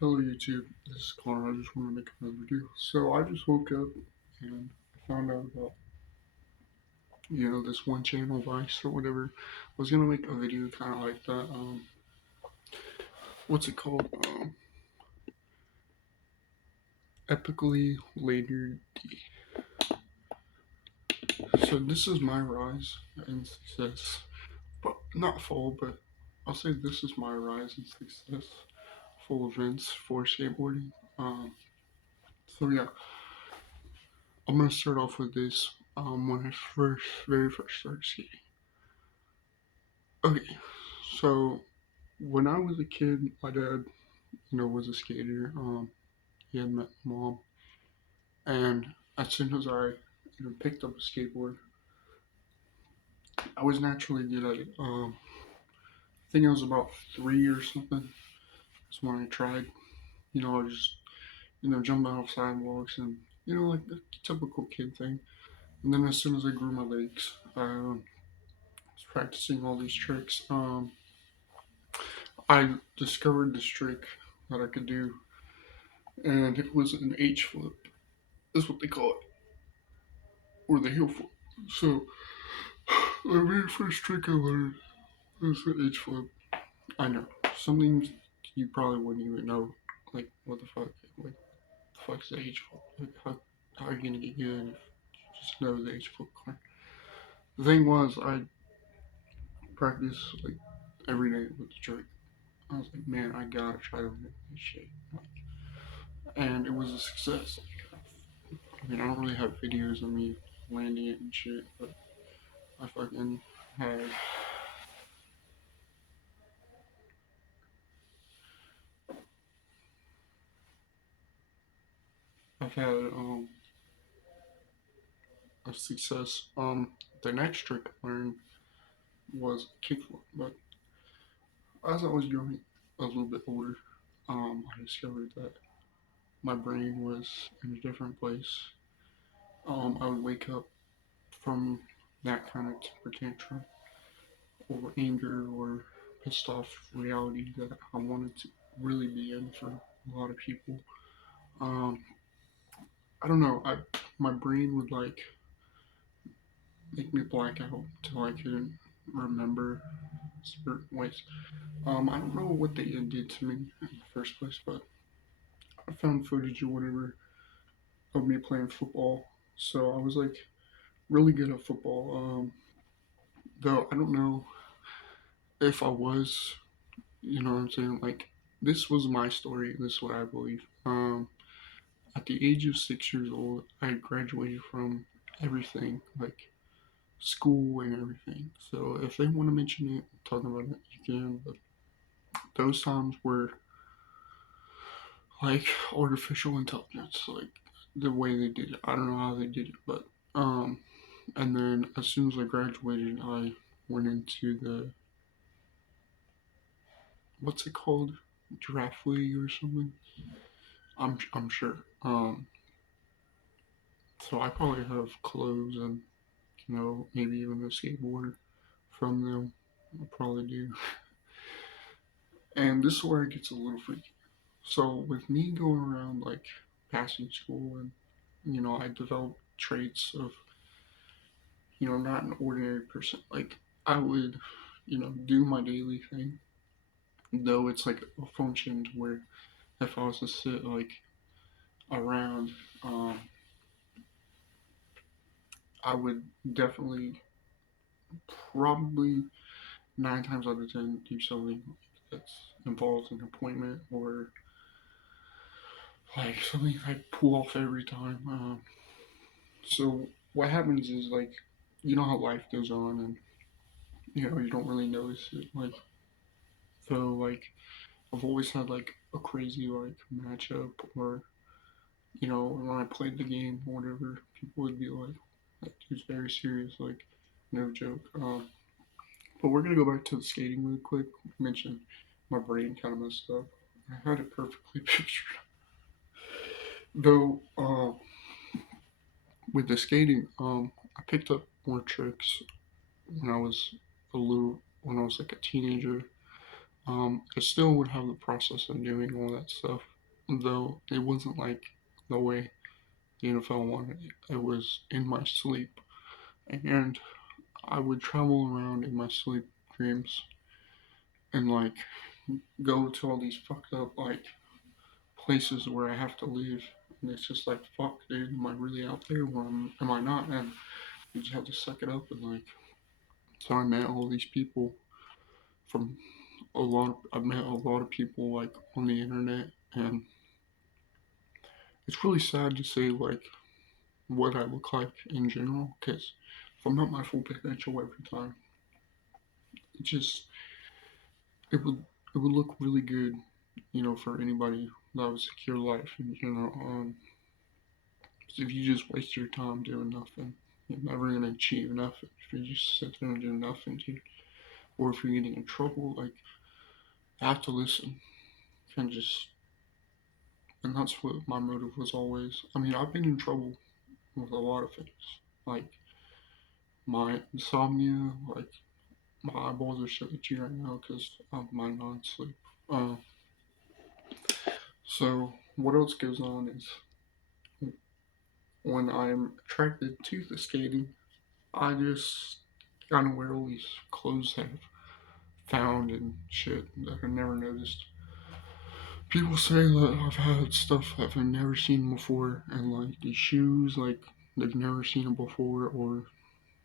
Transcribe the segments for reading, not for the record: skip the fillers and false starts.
Hello YouTube, this is Connor. I just want to make another video. So I just woke up and I found out about this one channel Vice or whatever. I was gonna make a video kind of like that. What's it called? Epically later D. So this is my rise and success, but not full. But I'll say this is my rise and success. Full events for skateboarding. So yeah, I'm gonna start off with this. When I very first started skating. Okay, so when I was a kid, my dad, was a skater. He had met mom, and as soon as I, picked up a skateboard, I was naturally good at it. I think I was about 3 or something. That's when I tried. I was just, jumping off sidewalks and, like the typical kid thing. And then as soon as I grew my legs, I was practicing all these tricks. I discovered this trick that I could do, and it was an H flip. That's what they call it, or the heel flip. So the very first trick I learned was the H flip. I know something you probably wouldn't even know, like what the fuck, like the fuck's the H flip? Like how are you gonna get good if you just know the H flip card? The thing was, I practiced like every day with the trick. I was like, man, I gotta try to learn this shit, and it was a success. I mean, I don't really have videos of me landing it and shit, but I fucking had I've had a success. The next trick I learned was kickflip, but as I was growing a little bit older, I discovered that my brain was in a different place. I would wake up from that kind of temper tantrum or anger or pissed off reality that I wanted to really be in for a lot of people. Um, I don't know. My brain would like make me black out until I couldn't remember certain ways. I don't know what they did to me in the first place, but I found footage or whatever of me playing football. So I was like really good at football. Though I don't know if I was, you know what I'm saying? Like this was my story. This is what I believe. At the age of 6 years old, I graduated from everything, like school and everything. So if they want to mention it, talk about it, you can. But those times were like artificial intelligence, like the way they did it. I don't know how they did it, but um, and then as soon as I graduated, I went into the what's it called, draft league or something. I'm sure. So I probably have clothes and maybe even a skateboard from them. I probably do. And this is where it gets a little freaky. So with me going around like passing school and I developed traits of not an ordinary person. Like I would do my daily thing, though it's like a function to where if I was to sit like around, um, I would definitely probably 9 times out of 10 do something that's involves an appointment or like something I pull off every time. So what happens is like how life goes on and you don't really notice it. Like so like I've always had like a crazy like matchup or when I played the game or whatever, people would be like, that dude's very serious, like no joke. But we're gonna go back to the skating really quick. I mentioned my brain kind of messed up. I had it perfectly pictured. Though with the skating, I picked up more tricks when I was when I was like a teenager. I still would have the process of doing all that stuff, though it wasn't like the way the NFL wanted it. It was in my sleep, and I would travel around in my sleep dreams and like go to all these fucked up like places where I have to leave. And it's just like, fuck, dude, am I really out there or am I not? And you just have to suck it up and like. So I met all these people from I've met a lot of people like on the internet, and it's really sad to say like what I look like in general because if I'm not my full potential every time, it just it would look really good, for anybody that would secure life, and if you just waste your time doing nothing, you're never gonna achieve nothing. If you just sit there and do nothing, dude, or if you're getting in trouble, like I have to listen and just, and that's what my motive was always. I mean, I've been in trouble with a lot of things, like my insomnia, like my eyeballs are so itchy right now because of my non-sleep. Uh, so what else goes on is when I'm attracted to the skating, I just kind of wear all these clothes I've found and shit that I never noticed. People say that I've had stuff that I've never seen before, and like these shoes, like they've never seen it before, or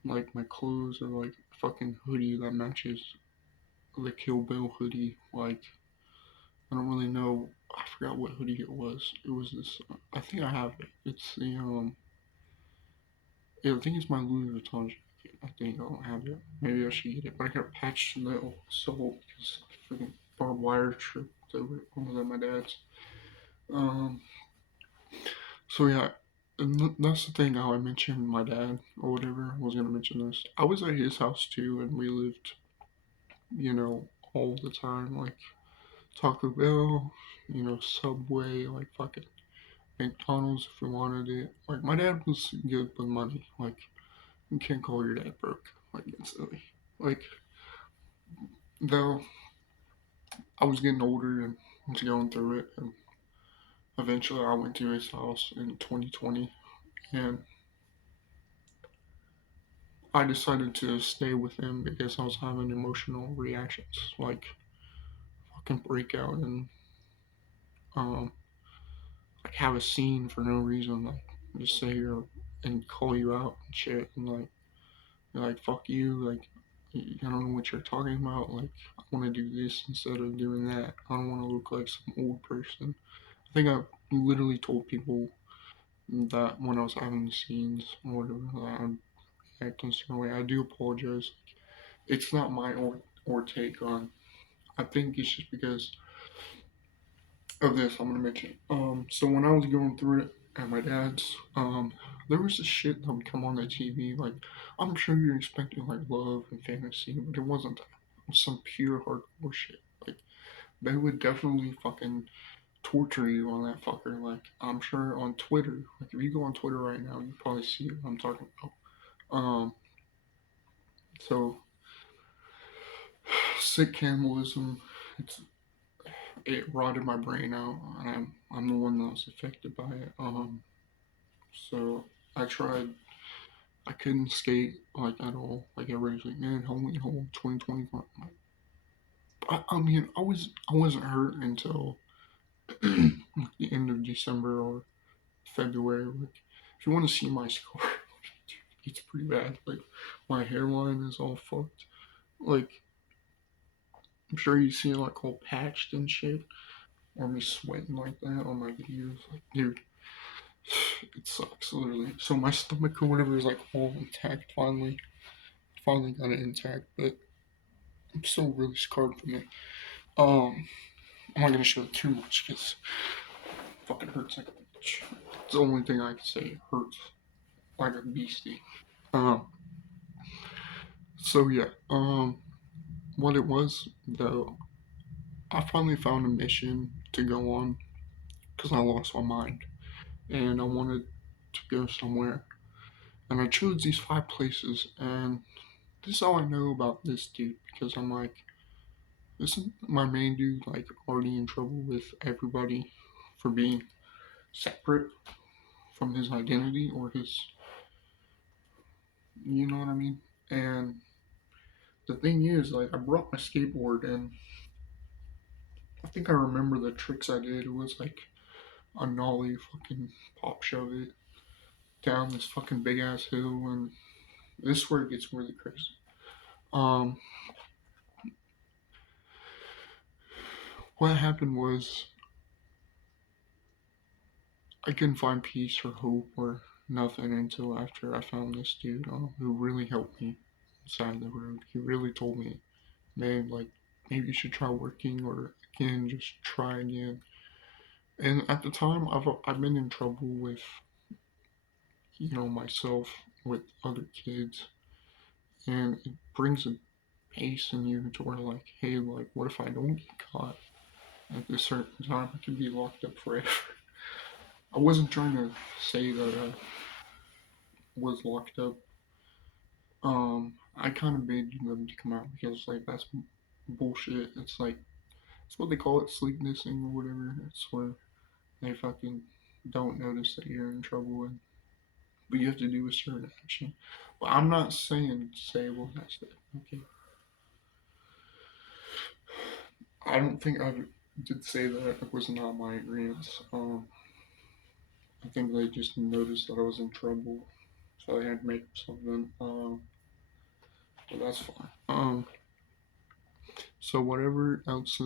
like my clothes are like a fucking hoodie that matches the Kill Bill hoodie. Like I don't really know. I forgot what hoodie it was. It was this. I think I have it. It's the Yeah, I think it's my Louis Vuitton jacket. I think I don't have it. Maybe I should get it. But I got a patched metal sole because freaking barbed wire tripped over it. One of them, my dad's. Um. So yeah, and that's the thing. How I mentioned my dad or whatever. I was gonna mention this. I was at his house too, and we lived, you know, all the time. Like Taco Bell, Subway, like fucking McDonald's if we wanted it. Like my dad was good with money. Like you can't call your dad broke. Like instantly. Like though I was getting older and was going through it, and eventually I went to his house in 2020, and I decided to stay with him because I was having emotional reactions, like fucking breakout and um like have a scene for no reason, like just sit here and call you out and shit, and like fuck you, like I don't know what you're talking about. Like I want to do this instead of doing that. I don't want to look like some old person. I think I literally told people that when I was having the scenes or whatever, that I'm acting a certain way. I do apologize. It's not my or take on. I think it's just because of this. I'm gonna mention. So when I was going through it at my dad's, there was this shit that would come on the TV. Like, I'm sure you're expecting like love and fantasy, but it wasn't that. It was some pure hardcore shit. Like, they would definitely fucking torture you on that fucker. Like, I'm sure on Twitter. Like, if you go on Twitter right now, you probably see what I'm talking about. Um, so sick cannibalism. It's it rotted my brain out, and I'm the one that was affected by it. So I tried. I couldn't skate like at all. Like everybody's like, man, holy hole, 2021. I mean, I wasn't hurt until like the end of December or February. Like, if you want to see my scar, it's pretty bad. Like, my hairline is all fucked. Like, I'm sure you see it like all patched and shit, or me sweating like that on my videos. Like, dude, it sucks literally. So my stomach or whatever is like all intact finally. Finally got it intact, but I'm still really scarred from it. Um, I'm not gonna show it too much because it fucking hurts like a bitch. It's the only thing I can say. It hurts like a beastie. Um, so yeah. What it was though, I finally found a mission to go on because I lost my mind and I wanted to go somewhere. And I chose these 5 places, and this is all I know about this dude because I'm like, Isn't my main dude like already in trouble with everybody for being separate from his identity or his, you know what I mean? And the thing is, like, I brought my skateboard, and I think I remember the tricks I did. It was like a nollie, fucking pop shove it down this fucking big ass hill, and this is where it gets really crazy. Um, what happened was I couldn't find peace or hope or nothing until after I found this dude who really helped me inside the road. He really told me, man, like, maybe you should try working or again, just try again. And at the time, I've been in trouble with, myself, with other kids, and it brings a pace in you to where, like, hey, like, what if I don't get caught at this certain time? I could be locked up forever. I wasn't trying to say that I was locked up. I kind of begged them to come out because, like, that's bullshit. It's like, it's what they call it, sleepnessing or whatever. It's where they fucking don't notice that you're in trouble, and but you have to do a certain action. But I'm not saying say what I said. Okay, I don't think I did say that. It was not my agreement. I think they just noticed that I was in trouble, so they had to make something. But that's fine. So whatever else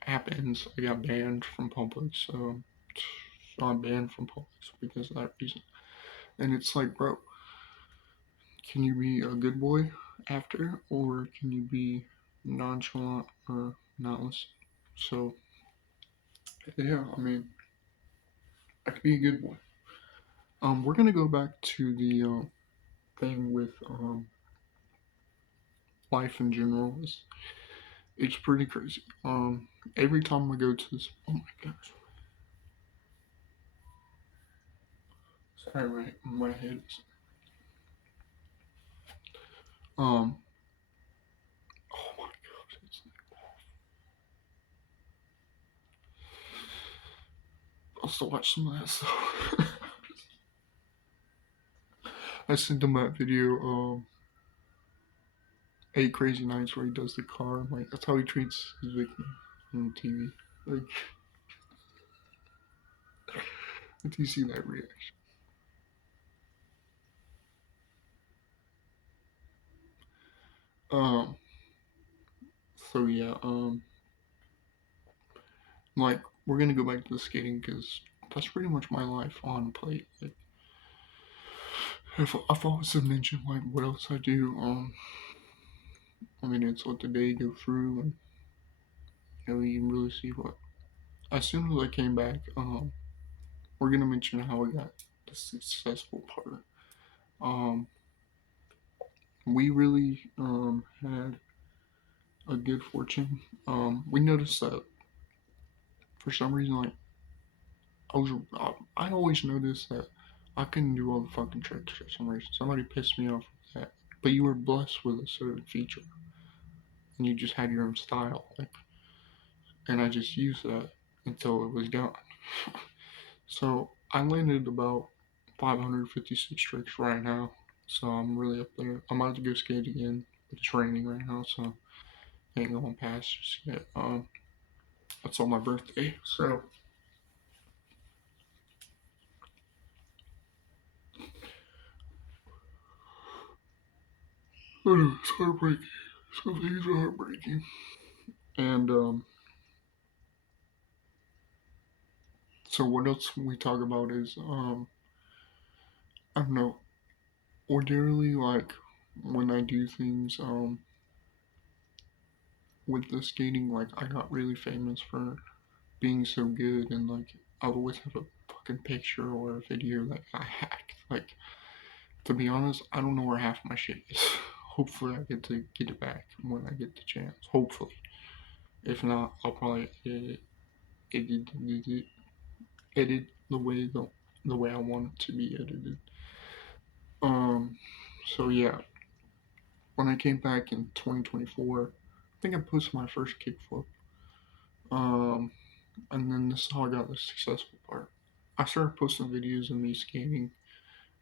happens, I got banned from public. So I'm banned from public because of that reason. And it's like, bro, can you be a good boy after, or can you be nonchalant or not listen? So yeah, I mean, I could be a good boy. We're gonna go back to the thing with life in general. It's pretty crazy. Every time I go to this, oh my gosh, sorry, my head is. Um, oh my gosh, I'll still watch some of that stuff. I sent him that video. 8 Crazy Nights where he does the car. Like that's how he treats his victim on TV. Like, do you see that reaction? Um. So yeah. Like we're gonna go back to the skating because that's pretty much my life on plate. Like, if I've also mentioned like what else I do. I mean it's let the day go through, and you can really see what. As soon as I came back, we're gonna mention how I got the successful part. Um, we really had a good fortune. We noticed that for some reason, like I always noticed that I couldn't do all the fucking tricks for some reason. Somebody pissed me off with that. But you were blessed with a certain feature, and you just had your own style. Like, and I just used that until it was gone. So I landed about 556 tricks right now. So I'm really up there. I'm about to go skate again, but it's raining right now, so I ain't going past just yet. That's on my birthday, so it's heartbreaking. Some things are heartbreaking. And so what else we talk about is I don't know. Ordinarily, like when I do things with the skating, like I got really famous for being so good, and like I always have a fucking picture or a video that I hacked. Like, to be honest, I don't know where half my shit is. Hopefully, I get to get it back when I get the chance. Hopefully, if not, I'll probably edit, edit, edit the way I want it to be edited. Um, so yeah, when I came back in 2024, I think I posted my first kickflip. Um, and then this is how I got the successful part. I started posting videos of me skating,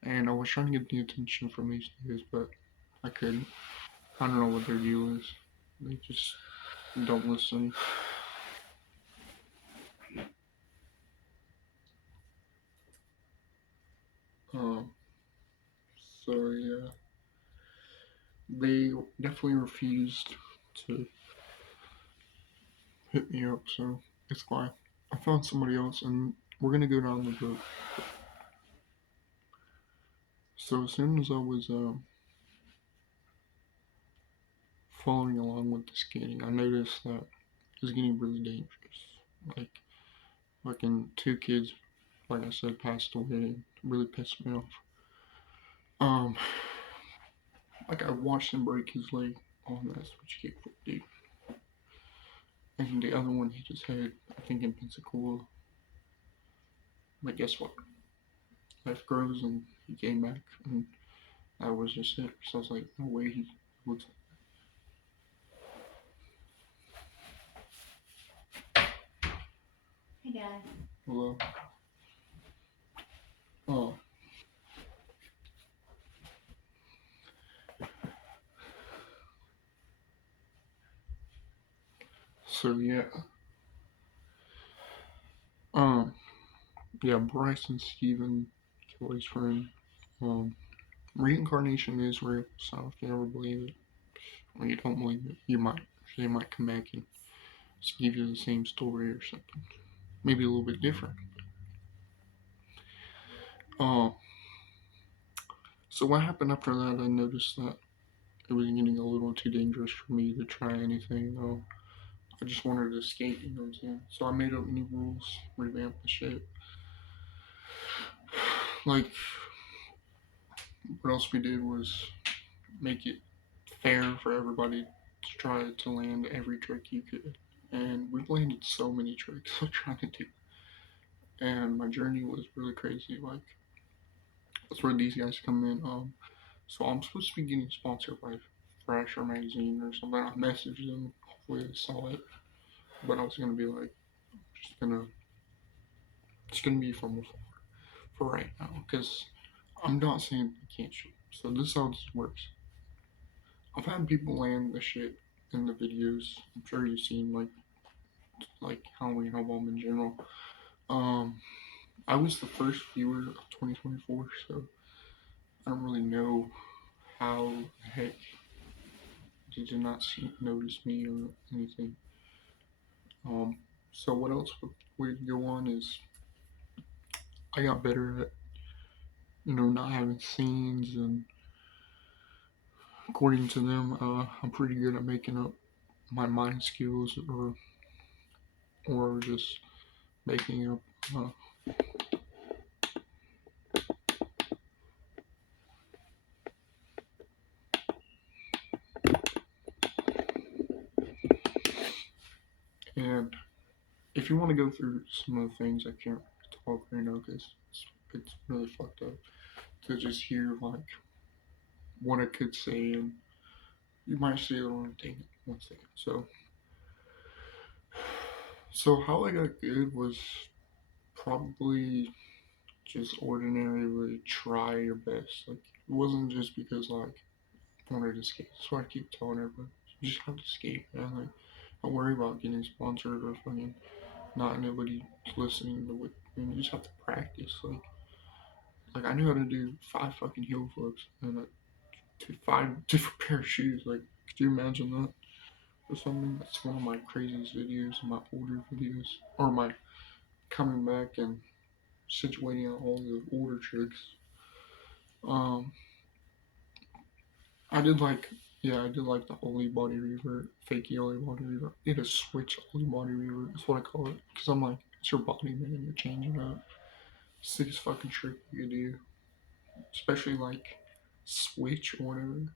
and I was trying to get the attention from these dudes, but I couldn't. I don't know what their deal is. They just don't listen. Um, so yeah, they definitely refused to hit me up. So it's fine. I found somebody else, and we're gonna go down the boat. So as soon as I was following along with the skating, I noticed that it was getting really dangerous. Like fucking two kids, like I said, passed away. It really pissed me off. Um, like I watched him break his leg on that switch kickflip, dude. And the other one hit his head, I think in Pensacola. But guess what? Life grows, and he came back, and that was just it. So I was like, no way he would. Hey, Dad. Hello. Oh, so yeah. Um, yeah, Bryce and Steven, Kelly's friend. Um, Reincarnation is real, so if you ever believe it, or you don't believe it, they might come back and just give you the same story or something. Maybe a little bit different. Um, so what happened after that? I noticed that it was getting a little too dangerous for me to try anything. I just wanted to skate, you know what I'm saying? So I made up new rules, revamped the shit. Like, what else we did was make it fair for everybody to try to land every trick you could. And we've landed so many tricks I'm trying to do. And my journey was really crazy. Like, that's where these guys come in. So I'm supposed to be getting sponsored by thrashermagazine or something. I messaged them. Hopefully they saw it. But I was gonna be like, just gonna, it's gonna be from afar for right now, because I'm not saying I can't shoot. So this is how this works. I've had people land the shit in the videos. I'm sure you've seen like Halloween Bomb in general. Um, I was the first viewer of 2024, so I don't really know how the heck they did not notice me or anything. Um, so what else would go on is I got better at not having scenes, and according to them, I'm pretty good at making up my mind skills or just making up. And if you want to go through some of the things, I can't talk right now because it's really fucked up to just hear like what I could say, and you might say the wrong thing one second. So how I got good was probably just ordinarily try your best. Like it wasn't just because like I wanted to skate. That's why I keep telling everybody, you just have to skate, man. Like don't worry about getting sponsored or fucking not nobody listening to what. I mean, you just have to practice. Like I knew how to do 5 fucking heel flips and like 5 different pair of shoes. Like, could you imagine that? Or something. That's one of my craziest videos, my older videos, or my coming back and situating out all the older tricks. Um, I did like, yeah, I did like the Oli body revert, fakey Oli body revert. Need a switch Oli body revert. That's what I call it. Because I'm like, it's your body, man. You're changing up. Sickest fucking trick you could do. Especially like switch or whatever.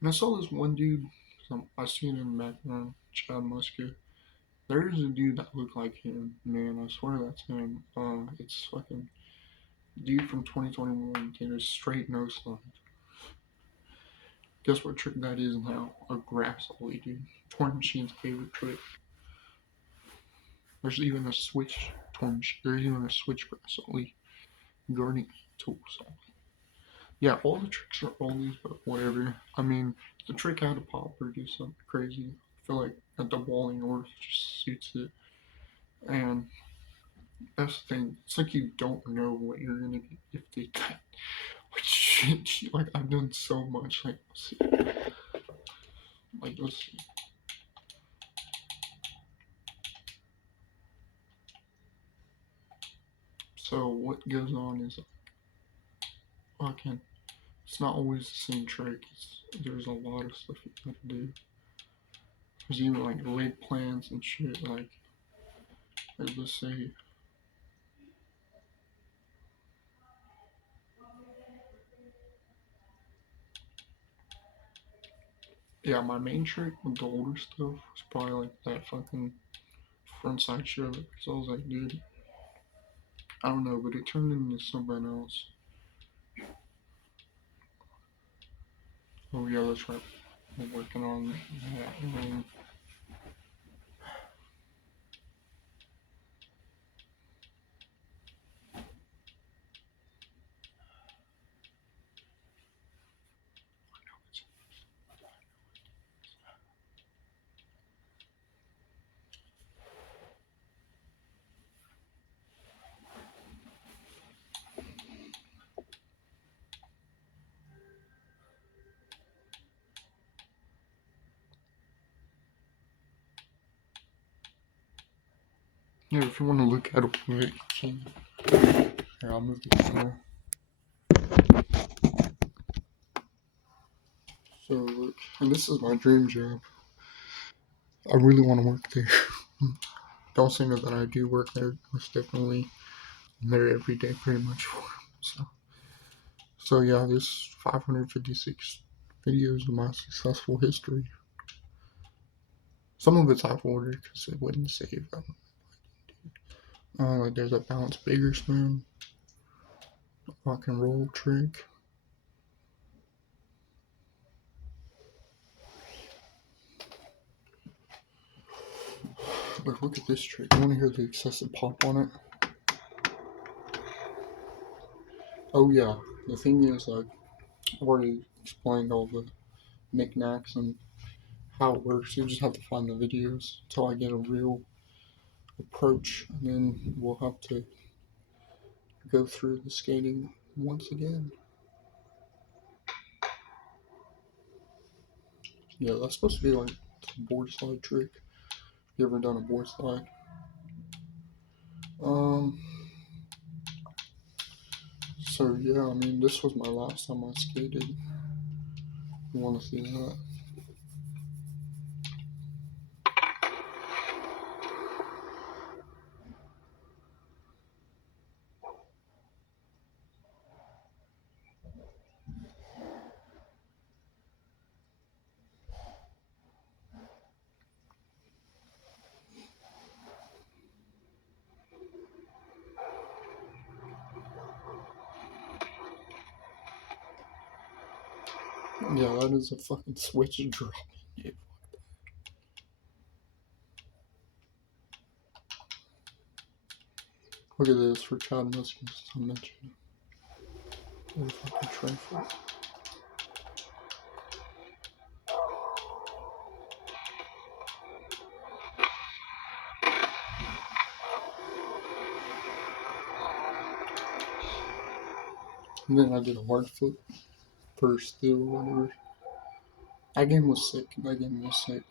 And I saw this one dude, I seen him in the background, Chad Muska. There's a dude that looked like him, man. I swear that's him. It's fucking dude from 2021 did a straight nose slide. Guess what trick that is now? A grass ollie, dude. touring machine's favorite trick. There's even a switch there's even a switch bracelet guarding tool. So yeah, all the tricks are oldies, but whatever. I mean, the trick had to pop or do something crazy. I feel like at the Walling North just suits it. And that's the thing. It's like you don't know what you're gonna get if they cut. Like shit, like I've done so much. Like let's see. So what goes on is fucking. It's not always the same trick. There's a lot of stuff you gotta do. There's even like leg plans and shit. Like let's say, yeah, my main trick with the older stuff was probably like that fucking front side shove it. Because I was like, dude, I don't know, but it turned into something else. Oh yeah, that's right. I'm working on that. Yeah, if you want to look at it, you can. Here, I'll move the camera. So look, and this is my dream job. I really want to work there. Don't say that I do work there. Most definitely, I'm there every day, pretty much for them. So yeah, this 556 videos of my successful history. Some of it's out of order because it wouldn't save them. Like there's a bounce bigger spin, rock and roll trick. But look at this trick. You want to hear the excessive pop on it? Oh yeah, the thing is, like, I've already explained all the knickknacks and how it works. You just have to find the videos until I get a real approach, and then we'll have to go through the skating once again. Yeah, that's supposed to be like a board slide trick. You ever done a board slide? Um. So yeah, I mean, this was my last time I skated. You want to see that? Yeah, that is a fucking switch drop. Yeah. Look at this for Chad Muskins. I mentioned. What a fucking trifle. And then I did a hard flip first, through whatever. That game was sick. That game was sick.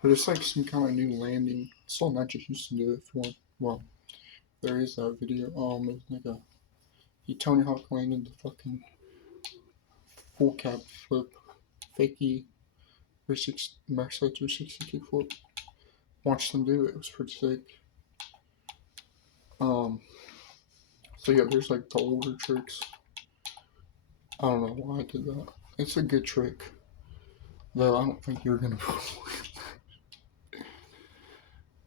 But it's like some kind of new landing. I saw Magic Houston do it if you want. Well, there is that video. It's like Tony Hawk landed the fucking full cab flip, fakey, 360, backside 360 kick flip. Watched them do it. It was pretty sick. Um, so yeah, there's like the older tricks. I don't know why I did that. It's a good trick, though. I don't think you're gonna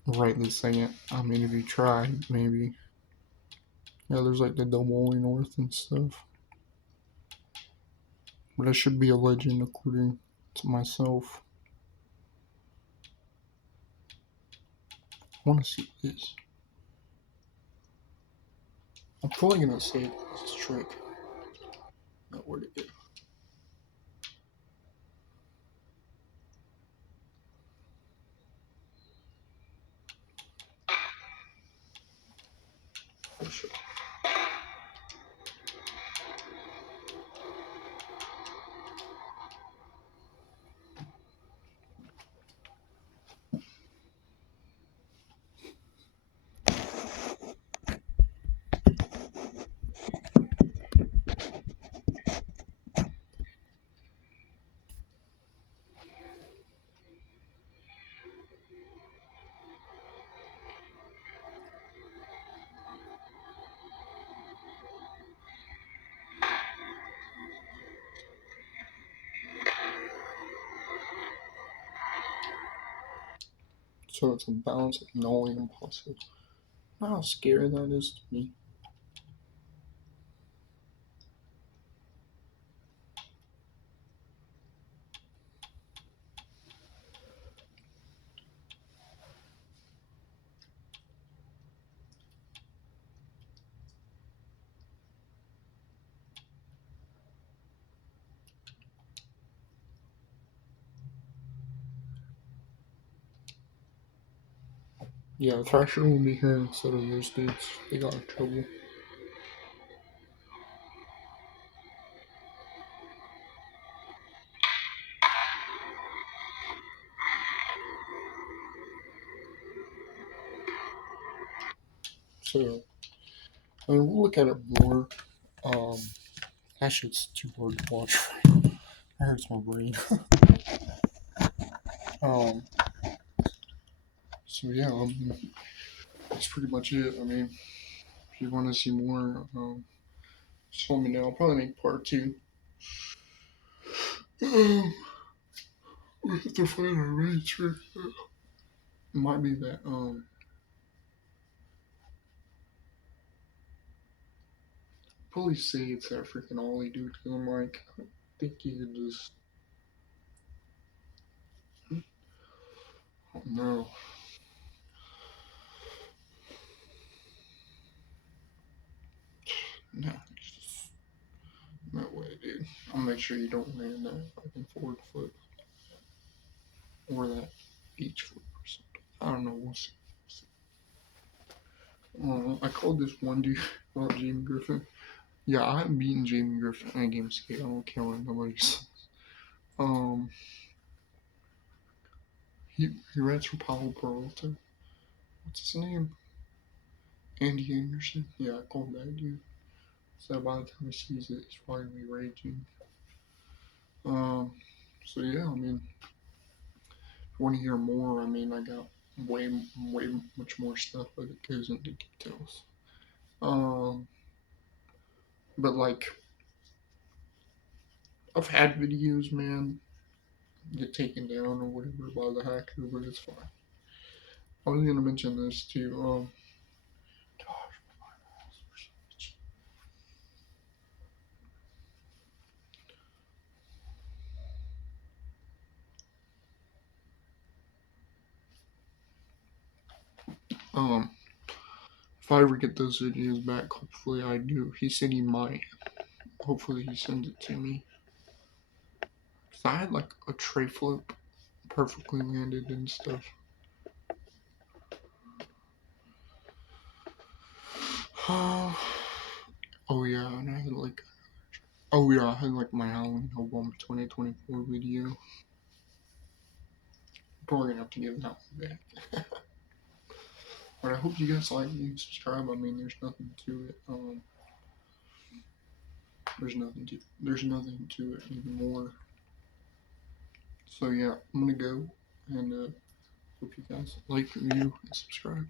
rightly say it. I mean, if you try, maybe. Yeah, there's like the double north and stuff. but I should be a legend according to myself. I want to see this. I'm probably gonna say this trick. Not where to get. For sure. So it's a balance of knowing impossible. How scary that is to me. Yeah, Thrasher will be here instead of those dudes. They got in trouble. So, I mean, we'll look at it more. Um, that shit's too hard to watch. That hurts my brain. um, so yeah, that's pretty much it. I mean, if you want to see more, just let me know. I'll probably make part two. We have to find a really trick. It might be that probably say it's that freaking Ollie dude because I'm like, I think you could just, I don't know. No, just no way, dude. I'll make sure you don't land that fucking forward flip or that beach flip or something. I don't know. We'll see. I called this one dude about Jamie Griffin. Yeah, I haven't beaten Jamie Griffin in a game of skate. I don't care what nobody says. Um, he writes for Pablo Peralta. What's his name? Andy Anderson. Yeah, I called that dude. So by the time he sees it, he's probably gonna be raging. Um, so yeah, I mean, if you want to hear more, I mean, I got way much more stuff, but it goes into details. Um, but like, I've had videos, man, get taken down or whatever by the hacker, but it's fine. I was gonna mention this too. Gosh, um, if I ever get those videos back, hopefully I do. He said he might. Hopefully he sends it to me. Cause I had like a tray flip perfectly landed and stuff. Oh yeah, and I had like I had like my Halloween album 2024 video. Probably gonna have to give that one back. But I hope you guys like and subscribe. I mean, there's nothing to it. There's nothing to it anymore. So yeah, I'm gonna go and hope you guys like, review, and subscribe.